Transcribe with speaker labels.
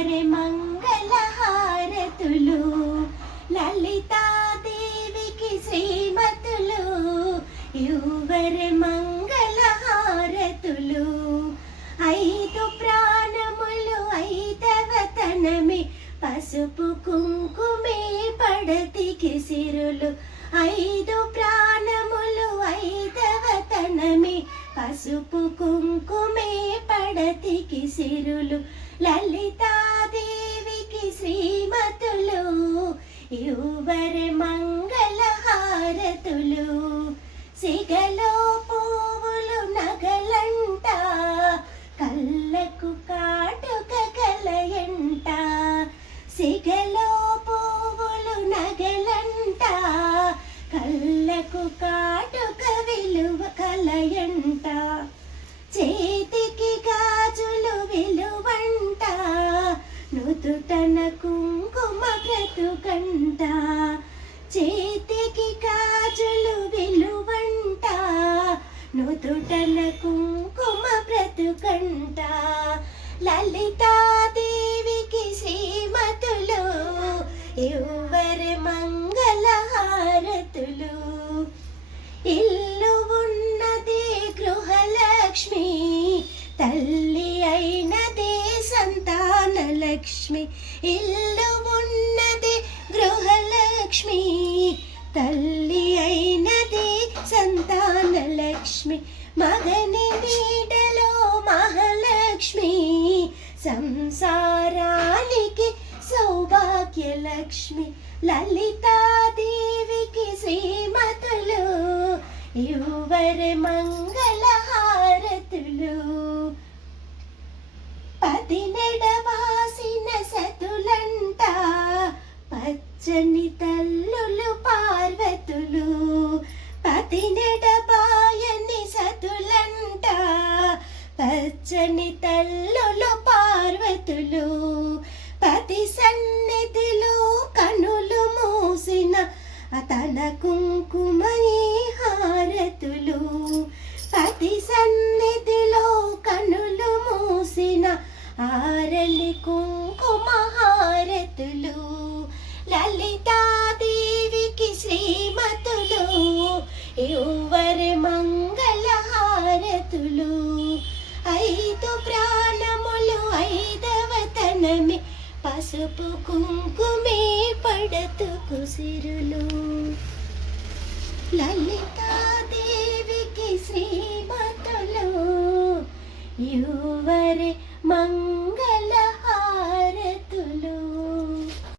Speaker 1: శంకర మంగళహారతులు లలితాదేవికి శ్రీమతులు యువరే మంగళహారతులు. ఐదు ప్రాణములు ఐదవతనమి పసుపు కుంకుమే పడతికి సిరులు ఐదు ప్రాణములు ఐదవతనమి పసుపు కుంకుమే పడతికి సిరులు లలితాదేవికి శ్రీమతులు యువర మంగళ హారతులు సిగలో పువ్వులు నగలంట కళ్ళకు కాటుక కలయంట. సిగలో పువ్వులు నగలంట కళ్ళకు కాటుక బ్రతుకంట చేతికి కాజులు విలువంట. నుదుటన కుంకుమ బ్రతుకంట. లలితాదేవికి శ్రీమతులు ఎవరి మంగళ హారతులు ఇల్లు ఉన్నది గృహలక్ష్మి తల్లి అయిన సంతాన లక్ష్మి ఇల్లు ఉన్నది గృహలక్ష్మి తల్లి అయినది సంతాన లక్ష్మి మగని నీడలో మహాలక్ష్మి సంసారానికి సౌభాగ్య లక్ష్మి లలితాదేవికి శ్రీమతులు యువరి మంగ హారతులు పదినెడవాసిన సతులంట పచ్చని తల్లులు పార్వతులు పదినెడబాయని సతులంట. పచ్చని తల్లులు పార్వతులు పతి సన్నిధిలో కనులు మూసిన తన కుంకుమయే హారతులు. పతి సన్నిధిలో కనులు మూసిన ఆరలి కుంకుమ హారతులు. లలితాదేవికి శ్రీమతులు ఎవరి మంగళ హారతులు ఐదు ప్రాణములు ఐదవతనమే పసుపు కుంకుమే పడతు కుసిరులు. లలితాదేవికి శ్రీమతులు ఎవరి మంగళ